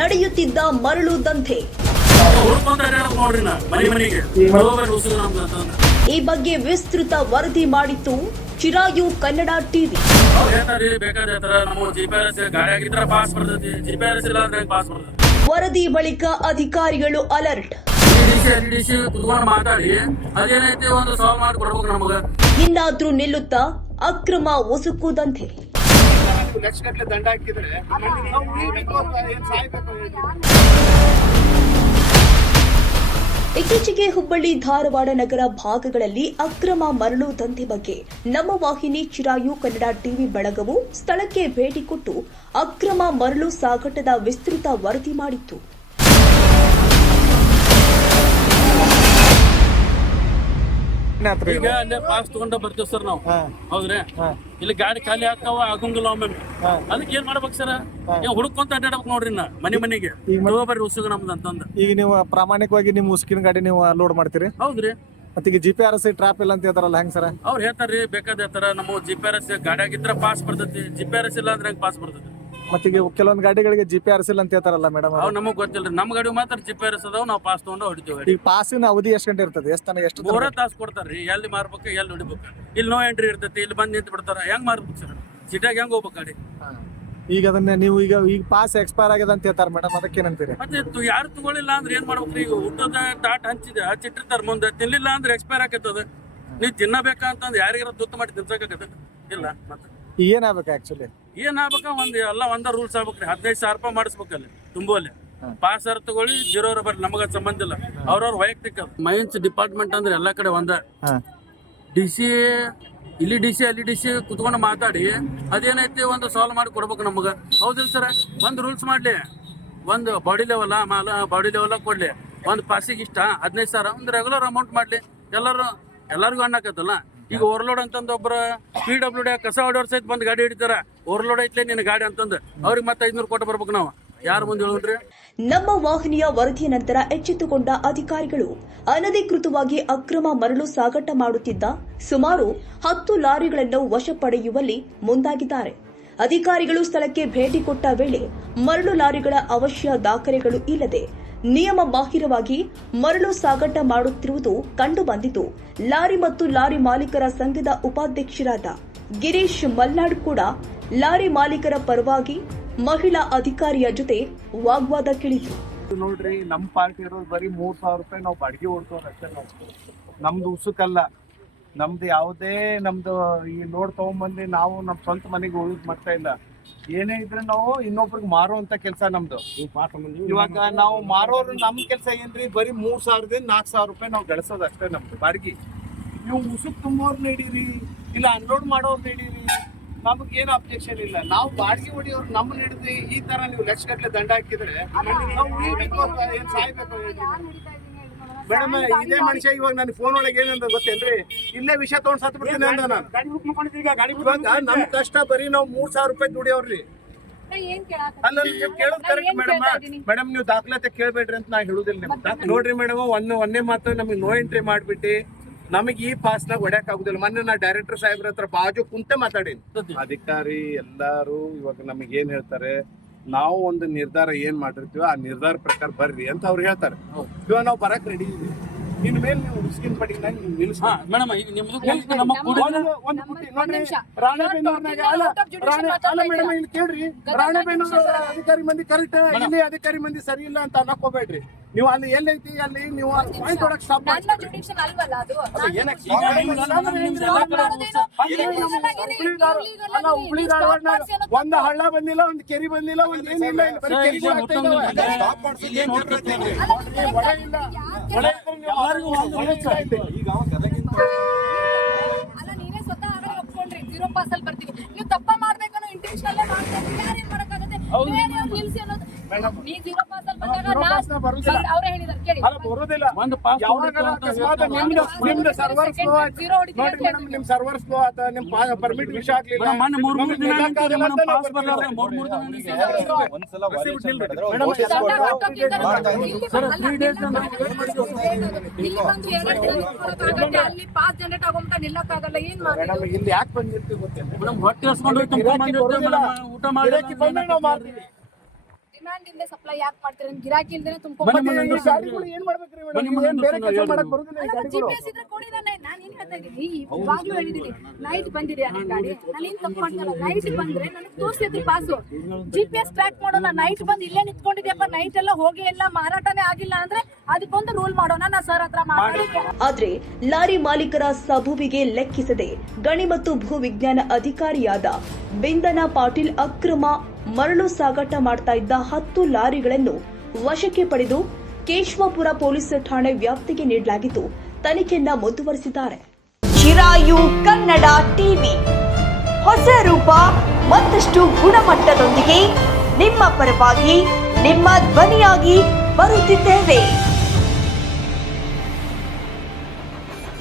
ನಡೆಯುತ್ತಿದ್ದ ಮರಳು ದಂಧೆ. ಈ ಬಗ್ಗೆ ವಿಸ್ತೃತ ವರದಿ ಮಾಡಿತ್ತು ಚಿರಾಯು ಕನ್ನಡ ಟಿವಿ. ವರದಿ ಬಳಿಕ ಅಧಿಕಾರಿಗಳು ಅಲರ್ಟ್. ಇನ್ನಾದ್ರೂ ನಿಲ್ಲುತ್ತಾ ಅಕ್ರಮ ಉಸುಕು ಲಕ್ಷ ದಂಡ ಹಾಕಿದ್ರೆ ನಾವು ಉಳಿಬೇಕು ಅಂತ ಏನ್ ಸಾಯ್ಬೇಕು ಹೇಳಿ? ಇತ್ತೀಚೆಗೆ ಹುಬ್ಬಳ್ಳಿ ಧಾರವಾಡ ನಗರ ಭಾಗಗಳಲ್ಲಿ ಅಕ್ರಮ ಮರಳು ದಂಧೆ ಬಗ್ಗೆ ನಮ್ಮ ವಾಹಿನಿ ಚಿರಾಯು ಕನ್ನಡ ಟಿವಿ ಬಳಗವು ಸ್ಥಳಕ್ಕೆ ಭೇಟಿ ಕೊಟ್ಟು ಅಕ್ರಮ ಮರಳು ಸಾಗಾಟದ ವಿಸ್ತೃತ ವರದಿ ಮಾಡಿತ್ತು. ಈಗ ಅಲ್ಲೇ ಪಾಸ್ ತಗೊಂಡ ಬರ್ತೀವಿ ಸರ್ ನಾವು. ಹೌದ್ರಿ? ಇಲ್ಲಿ ಗಾಡಿ ಖಾಲಿ ಆಗ್ತಾವ ಆಗಂಗಿಲ್ಲ ಒಮ್ಮೆ. ಅದಕ್ಕೆ ಏನ್ ಮಾಡ್ಬೇಕು ಸರ್? ಹುಡ್ಕೊಂತ ಅಡ್ಡಾಡ್ಬೇಕು ನೋಡ್ರಿ ನಾ ಮನೆ ಮನೆಗೆ. ಬರ್ರಿ ಉಸುಗ ನಮ್ದು ಅಂತಂದ. ಈಗ ನೀವು ಪ್ರಾಮಾಣಿಕವಾಗಿ ನಿಮ್ಮ ಉಸ್ಕಿನ ಗಾಡಿ ನೀವು ಲೋಡ್ ಮಾಡ್ತೀರಿ? ಹೌದ್ರಿ. ಮತ್ತೆ ಈಗ G P R S track ಇಲ್ಲ ಅಂತ ಹೇಳ್ತಾರಲ್ಲ ಹೆಂಗ್ ಸರ್? ಅವ್ರು ಹೇಳ್ತಾರ್ರಿ ಬೇಕಾದ ಹೇಳ್ತಾರ ನಮ್ಮ ಜಿ ಪಿ ಆರ್ ಎಸ್ ಗಾಡಿ ಆಗಿದ್ರೆ ಪಾಸ್ ಬರ್ತೈತಿ ಜಿ ಪಿ ಆರ್ ಎಸ್ ಇಲ್ಲ ಅಂದ್ರೆ ಹೆಂಗ್ ಪಾಸ್ ಬರ್ತೈತಿ? ಮತ್ತೆ ಈಗ ಕೆಲವೊಂದು ಗಾಡಿಗಳಿಗೆ ಜಿ ಪಿ ಆರ್ ಇಲ್ಲ ಅಂತ ಹೇಳ್ತಾರಲ್ಲ ಮೇಡಮ್ ಅವ್ ನಮಗ್ ಗೊತ್ತಿಲ್ರಿ. ನಮ್ ಗಾಡಿ ಮಾತ್ರ ಜಿ ಪಿ ಆರ್ ಎಸ್ ಅದಾವ ನಾವು ಪಾಸ್ ತಗೊಂಡು ಹೊಡಿತೀವಿ ಈ ಈಗ ಪಾಸಿನ ಅವಧಿ ಎಷ್ಟು ಗಂಟೆ ಇರ್ತದೆ? ಎಷ್ಟು ತನಕ ಎಷ್ಟು ಮೂರ ತಾಸು ಕೊಡ್ತಾರ್ರಿ. ಎಲ್ಲಿ ಮಾರ್ಬೇಕು ಎಲ್ಲಿ ಹೊಡಿಬೇಕು. ಇಲ್ಲಿ ನೋ ಎಂಟ್ರಿ ಇರ್ತೈತಿ ಇಲ್ಲಿ ಬಂದ್ ನಿಂತು ಬಿಡ್ತಾರ. ಹೆಂಗ್ ಮಾರ್ಬೇಕು ಸರ್ ಸಿಟಿಯಾಗ ಹೆಂಗ್ ಹೋಗ್ಬೇಕು ಗಾಡಿ? ಈಗ ಅದನ್ನ ನೀವು ಈಗ ಈಗ ಪಾಸ್ ಎಕ್ಸ್ಪೈರ್ ಆಗಿದೆ ಅಂತ ಹೇಳ್ತಾರೆ ಮೇಡಮ್ ಅದಕ್ಕೆ ಏನಂತೀರಿ? ಮತ್ತೆ ತು- ಯಾರು ತಗೊಳ್ಳಿಲ್ಲ ಅಂದ್ರೆ ಏನ್ ಮಾಡ್ಬೇಕ್ರಿ? ಈಗ ಊಟದ ತಾಟ್ ಹಂಚಿದೆ ಹಚ್ಚಿಟ್ಟಿರ್ತಾರ ಮುಂದೆ. ತಿನ್ಲಿಲ್ಲ ಅಂದ್ರೆ ಎಕ್ಸ್ಪೈರ್ ಆಕೈತದ ನೀವು ತಿನ್ನಬೇಕಾ ಯಾರಿಗಾರ ತುತ್ತು ಮಾಡಿ ತಿನ್ಸಕ್ಕಾಗತ್ತ? ಇಲ್ಲ ಮತ್ತೆ. ಏನಾಗ್ಬೇಕು ಆಕ್ಚುಲಿ ಏನ್ ಆಗ್ಬೇಕ? ಒಂದ್ ಎಲ್ಲ ಒಂದ ರೂಲ್ಸ್ ಆಗ್ಬೇಕ್ರಿ. ಹದಿನೈದು ಸಾವಿರ ರೂಪಾಯಿ ಮಾಡಿಸ್ಬೇಕಲ್ಲಿ ತುಂಬುವಲ್ಲಿ. ಪಾಸ್ ಆರ್ ತಗೊಳ್ಳಿ ಜೀರೋ ಬರ್ರಿ ನಮಗ ಸಂಬಂಧ ಇಲ್ಲ. ಅವ್ರವ್ರ ವೈಯಕ್ತಿಕ ಮೈನ್ಸ್ ಡಿಪಾರ್ಟ್ಮೆಂಟ್ ಅಂದ್ರೆ ಎಲ್ಲಾ ಕಡೆ ಒಂದ. ಹಾ. ಡಿ ಸಿ ಇಲ್ಲಿ ಡಿ ಸಿ ಅಲ್ಲಿ ಡಿ ಸಿ ಕುತ್ಕೊಂಡು ಮಾತಾಡಿ ಅದೇನೈತಿ ಒಂದು ಸಾಲ್ವ್ ಮಾಡಿ ಕೊಡ್ಬೇಕು ನಮಗ. ಹೌದಿಲ್ಲ ಸರ್ ಒಂದು ರೂಲ್ಸ್ ಮಾಡ್ಲಿ. ಒಂದು ಬಾಡಿ ಲೆವೆಲ್ ಮಾಲ ಬಾಡಿ ಲೆವೆಲ್ ಕೊಡ್ಲಿ. ಒಂದು ಪಾಸಿಗೆ ಇಷ್ಟ ಹದಿನೈದು ಸಾವಿರ ಒಂದು ರೆಗ್ಯುಲರ್ ಅಮೌಂಟ್ ಮಾಡ್ಲಿ. ಎಲ್ಲರೂ ಎಲ್ಲರಿಗೂ ಅನ್ನಕತ್ತಲ್ಲ ಈಗ ಓವರ್ಲೋಡ್ ಅಂತಂದು ಒಬ್ಬರು ಪಿ ಡಬ್ಲ್ಯೂ ಡಿ ಕಸ ಹೊಡೋರ್ ಸಹಿತ ಬಂದು ಗಾಡಿ ಹಿಡಿತಾರ. ಓವರ್ಲೋಡ್ ಐತ್ಲೆ ನಿನ್ನ ಗಾಡಿ ಅಂತಂದು. ಅವ್ರಿಗೆ ಮತ್ತೆ ಐದ್ನೂರು ಕೊಟ್ಟು ಬರ್ಬೇಕು ನಾವು. ಯಾರು ಮುಂದೆ ಹೇಳಿದ್ರಿ? ನಮ್ಮ ವಾಹಿನಿಯ ವರದಿಯ ನಂತರ ಎಚ್ಚೆತ್ತುಕೊಂಡ ಅಧಿಕಾರಿಗಳು ಅನಧಿಕೃತವಾಗಿ ಅಕ್ರಮ ಮರಳು ಸಾಗಾಟ ಮಾಡುತ್ತಿದ್ದ ಸುಮಾರು ಹತ್ತು ಲಾರಿಗಳನ್ನು ವಶ ಪಡೆಯುವಲ್ಲಿ ಮುಂದಾಗಿದ್ದಾರೆ. ಅಧಿಕಾರಿಗಳು ಸ್ಥಳಕ್ಕೆ ಭೇಟಿ ಕೊಟ್ಟ ವೇಳೆ ಮರಳು ಲಾರಿಗಳ ಅವಶ್ಯ ದಾಖಲೆಗಳು ಇಲ್ಲದೆ ನಿಯಮ ಬಾಹಿರವಾಗಿ ಮರಳು ಸಾಗಾಟ ಮಾಡುತ್ತಿರುವುದು ಕಂಡುಬಂದಿತು. ಲಾರಿ ಮತ್ತು ಲಾರಿ ಮಾಲೀಕರ ಸಂಘದ ಉಪಾಧ್ಯಕ್ಷರಾದ ಗಿರೀಶ್ ಮಲ್ನಾಡ್ ಕೂಡ ಲಾರಿ ಮಾಲೀಕರ ಪರವಾಗಿ ಮಹಿಳಾ ಅಧಿಕಾರಿಯ ಜೊತೆ ವಾಗ್ವಾದ ಕೇಳಿತು ನೋಡ್ರಿ ನಮ್ಮ ಪಾರ್ಟಿ ಇರೋದು ಬರೀ ಮೂರ್ ಸಾವಿರ ರೂಪಾಯಿ ನಾವು ಬಾಡಿಗೆ ಹೊಡ್ತವ್ರ ಅಷ್ಟೇ ನಮ್ದು ಉಸುಕಲ್ಲ. ನಮ್ದು ಯಾವುದೇ ನಮ್ದು ಈ ಲೋಡ್ ತಗೊಂಡ್ಬಂದು ನಾವು ನಮ್ಮ ಸ್ವಂತ ಮನೆಗೆ ಯೂಸ್ ಮಾಡ್ತಾ ಇಲ್ಲ. ಏನೇ ಇದ್ರೆ ನಾವು ಇನ್ನೊಬ್ರಿಗೆ ಮಾರುವಂತ ಕೆಲಸ ನಮ್ದು. ಇವಾಗ ನಾವು ಮಾರೋರು ನಮ್ ಕೆಲಸ ಏನ್ರಿ? ಬರೀ ಮೂರ್ ಸಾವಿರದಿಂದ ನಾಲ್ಕು ಸಾವಿರ ರೂಪಾಯಿ ನಾವು ಗಳಿಸೋದು ಅಷ್ಟೇ ನಮ್ದು ಬಾಡಿಗೆ. ನೀವು ಮುಸುಕ್ ತುಂಬೋರ್ ನಡೀರಿ ಇಲ್ಲ ಅನ್ಲೋಡ್ ಮಾಡೋರ್ ನಡೀರಿ ನಮ್ಗೆ ಏನು ಅಬ್ಜೆಕ್ಷನ್ ಇಲ್ಲ. ನಾವು ಬಾಡಿಗೆ ಹೊಡಿಯೋರು ನಮ್ಮನ್ನ ಹಿಡಿದು ಈ ತರ ನೀವು ಲಕ್ಷಗಟ್ಟಲೆ ದಂಡ ಹಾಕಿದ್ರೆ ನಾವು ಉಳಿಬೇಕು ಅಂತ ಏನ್ ಸಾಯ್ಬೇಕು ಮೇಡಮ್ ಇದೇ ಮನುಷ್ಯ ಇವಾಗ ನನ್ನ ಫೋನ್ ಒಳಗೆ ಏನಂತ ಗೊತ್ತೇನ್ರಿ? ಇಲ್ಲೇ ವಿಷಯ ತಗೊಂಡ್ ಸತ್ ಬಿಡ್ತೀನಿ ಅಂತ ನಾನು. ಇವಾಗ ನಮ್ ಕಷ್ಟ ಬರೀ ನಾವು ಮೂರ್ ಸಾವಿರ ರೂಪಾಯಿ ದುಡಿಯೋರ್ರಿ. ಅಲ್ಲ ನೀವು ಕೇಳೋದು ಕರೆಕ್ಟ್ ಮೇಡಮ್ ಮೇಡಮ್ ನೀವು ದಾಖಲಾತಿ ಕೇಳ್ಬೇಡ್ರಿ ಅಂತ ನಾ ಹೇಳುದಿಲ್ಲ ನಿಮ್ಗೆ. ನೋಡ್ರಿ ಮೇಡಮ್ ಒಂದ್ ಒಂದೇ ಮಾತು ನಮಗೆ ನೋ ಎಂಟ್ರಿ ಮಾಡ್ಬಿಟ್ಟು ನಮಗೆ ಈ ಪಾಸ್ನಾಗ ಹೊಡ್ಯಾಕ್ ಆಗುದಿಲ್ಲ. ಮೊನ್ನೆ ನಾ ಡೈರೆಕ್ಟರ್ ಸಾಹೇಬ್ರ ಹತ್ರ ಬಾಜು ಕುಂತೆ ಮಾತಾಡೀನಿ. ಅಧಿಕಾರಿ ಎಲ್ಲಾರು ಇವಾಗ ನಮಗೇನ್ ಏನ್ ಹೇಳ್ತಾರೆ? ನಾವು ಒಂದು ನಿರ್ಧಾರ ಏನ್ ಮಾಡಿರ್ತೀವಿ ಆ ನಿರ್ಧಾರ ಪ್ರಕಾರ ಬರ್ರಿ ಅಂತ ಅವ್ರು ಹೇಳ್ತಾರೆ. ಇವಾಗ ನಾವು ಬರಕ್ ರೆಡಿ ಇದೀವಿ ಇನ್ ಮೇಲೆ ನೀವು ಉಸ್ಕಿನ ಪಡಿನ ನೀವು ನಿಲ್ಸಿ ಮೇಡಮ್ ಈಗ ನಿಮ್ದು ನಮ್ಮ ಕುಡಿ ಒಂದು ಒಂದು ಪುಟ್ಟಿ ನೋಡ್ರಿ ರಾಣೆಬೆನ್ನೂರ್ನಾಗ ಅಲ್ಲ ರಾಣೆ ಅಲ್ಲ ಮೇಡಮ್ ಇಲ್ಲಿ ಕೇಳ್ರಿ. ರಾಣೆಬೆನ್ನೂರು ಅಧಿಕಾರಿ ಮಂದಿ ಕರೆಕ್ಟ್ ಇಲ್ಲಿ ಅಧಿಕಾರಿ ಮಂದಿ ಸರಿ ಇಲ್ಲ ಅಂತ ಅನ್ನಕ್ ಹೋಗ್ಬೇಡ್ರಿ. ನೀವು ಅಲ್ಲಿ ಎಲ್ಲೈತಿ? ಅಲ್ಲಿ ನೀವು ಪಾಯಿಂಟ್ ಹೊಡಕ್ ಸ್ಟಾಪ್ ನನ್ನ ಜುಡಿಷನ್ ಅಲ್ವಲ್ಲ ಅದು? ಅಲ್ಲ ಹುಬ್ಳಿ ಒಂದ್ ಹಳ್ಳ ಬಂದಿಲ್ಲ ಒಂದು ಕೆರಿ ಬಂದಿಲ್ಲ ಒಂದು ಏನಿಲ್ಲ ಇಲ್ಲಿ ಬರೀ ಕೆರಿ ಈಗ. ಅಲ್ಲ ನೀವೇ ಸ್ವತಃ ಆಗಲೇ ಒಪ್ಕೊಂಡ್ರಿ. ಜೀರೋ ಪಾಸ್ ಅಲ್ಲಿ ಬರ್ತೀವಿ. ನೀವು ತಪ್ಪ ಮಾಡ್ಬೇಕನ್ನೋ ಇಂಟೆನ್ಷನ್ ಅಲ್ಲೇ ಯಾರೇನ್ ಮಾಡಕ್ಕಾಗತ್ತೆ? ನೀವು ನಿಲ್ಸಿ ಅನ್ನೋದು. ನೀವು ಜೀರೋ ನಿಮ್ ಸರ್ವರ್ ಸ್ಲೋ ಆತ ನಿಮ್ ಪರ್ಮಿಟ್ ವಿಷಯ ಆಗ್ಲಿಲ್ಲ. ಅಲ್ಲ, ಪಾಸ್ ಜನರೇಟ್ ಆಗೋಂತ ನಿಲ್ಲಕ್ಕಾಗಲ್ಲ. ಏನ್ ಮಾಡಿ ಇಲ್ಲಿ ಯಾಕೆ ಬಂದಿರ್ತೀವಿ ಗೊತ್ತಿಲ್ಲ ಮೇಡಮ್ ಹೊಟ್ಟೆ ಊಟ ಮಾಡಿ ಗಿರಾಕಿ ನಾವು ಮಾಡ್ತೀವಿ. ಡಿಮ್ಯಾಂಡ್ ಸಪ್ಲೈ ಯಾಕೆ ಮಾಡ್ತೀರಾ? ಗಿರಾಕಿ ಇಲ್ದೇನೆ ಬನ್ನಿ, ತುಂಬ್ಕೊಂಡು ಬನ್ನಿ, ಈ ಬನ್ನಿ. ಗಾಡಿಗಳು ಏನ್ ಮಾಡ್ಬೇಕ್ರಿ ಮೇಡಮ್? ಬನ್ನಿ, ಬನ್ನಿ, ಏನ್ ಬೇರೆ ಬನ್ನಿ, ಕೆಲಸ ಬನ್ನಿ. ಮಾಡಕ್ ಬರುದಿಲ್ಲ ಈ ಜಿ ಗಾಡಿಗಳು ಪಿ ಎಸ್ ಇದ್ರೆ ಕೊಡಿ ನಾನು ನಾನು ಏನ್ ಹೇಳ್ತಾ ಇದ್ದೀನಿ? ಇವಾಗ್ಲೂ ಹೇಳಿದೀನಿ ನೈಟ್ ಬಂದಿದೆ ನನ್ನ ಗಾಡಿ. ನಾನು ಏನ್ ತಪ್ಪು ಮಾಡ್ತಾರ ನೈಟ್ ಬಂದ್ರೆ ನನಗೆ ತೋರಿಸಿದ್ರಿ pass. G P S track ಮಾಡೋಣ. ನೈಟ್ ಬಂದು ಇಲ್ಲೇ ನಿಂತ್ಕೊಂಡಿದ್ಯಪ್ಪ. ನೈಟ್ ಎಲ್ಲ ಹೋಗಿ ಎಲ್ಲ ಮಾರಾಟನೇ ಆಗಿಲ್ಲ ಅಂದ್ರೆ ಅದಕ್ಕೊಂದು ರೂಲ್ ಮಾಡೋಣ. ನಾ ಸರ್ ಹತ್ರ ಮಾತಾಡಿ. ಆದ್ರೆ ಲಾರಿ ಮಾಲೀಕರ ಸಬೂಬಿಗೆ ಲೆಕ್ಕಿಸದೆ ಗಣಿ ಮತ್ತು ಭೂ ವಿಜ್ಞಾನ ಅಧಿಕಾರಿಯಾದ ಬಿಂದನಾ ಪಾಟೀಲ್ ಅಕ್ರಮ ಮರಳು ಸಾಗಾಟ ಮಾಡ್ತಾ ಇದ್ದ ಹತ್ತು ಲಾರಿಗಳನ್ನು ವಶಕ್ಕೆ ಪಡೆದು ಕೇಶವಪುರ ಪೊಲೀಸ್ ಠಾಣೆ ವ್ಯಾಪ್ತಿಗೆ ನೀಡಲಾಗಿದ್ದು ತನಿಖೆಯನ್ನ ಮುಂದುವರೆಸಿದ್ದಾರೆ. ಚಿರಾಯು ಕನ್ನಡ ಟಿವಿ. ಹೊಸ ರೂಪ, ಮತ್ತಷ್ಟು ಗುಣಮಟ್ಟದೊಂದಿಗೆ ನಿಮ್ಮ ಪರವಾಗಿ ನಿಮ್ಮ ಧ್ವನಿಯಾಗಿ ಬರುತ್ತಿದ್ದೇವೆ.